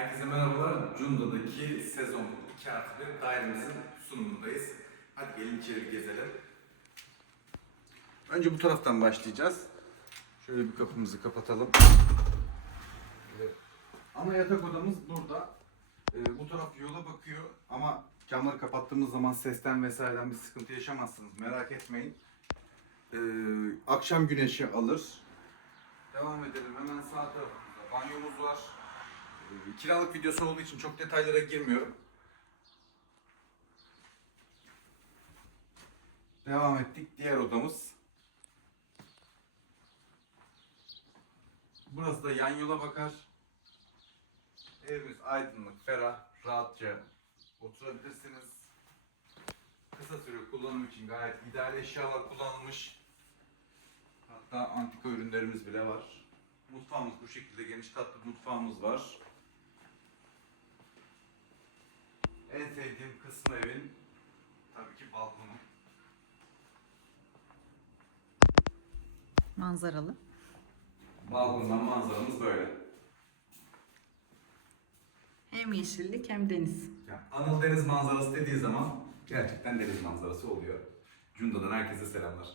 Herkese merhabalar. Cunda'daki sezon 2 artı 1 dairemizin sunumundayız. Hadi gelin içeri gezelim. Önce bu taraftan başlayacağız. Şöyle bir kapımızı kapatalım. Evet. Ana yatak odamız burada. Ee, bu taraf yola bakıyor ama camları kapattığımız zaman sesten vesaireden bir sıkıntı yaşamazsınız. Merak etmeyin. Ee, akşam güneşi alır. Devam edelim. Hemen sağ tarafımızda banyomuz var. Kiralık videosu olduğu için çok detaylara girmiyorum. Devam ettik. Diğer odamız. Burası da yan yola bakar. Evimiz aydınlık, ferah, rahatça oturabilirsiniz. Kısa süre kullanım için gayet ideal eşyalar kullanılmış. Hatta antika ürünlerimiz bile var. Mutfağımız bu şekilde geniş tatlı mutfağımız var. Kısmı evin tabii ki balkonu. Manzaralı. Balkondan manzaramız böyle. Hem yeşillik hem deniz. Yani Anıl deniz manzarası dediği zaman gerçekten deniz manzarası oluyor. Cunda'dan herkese selamlar.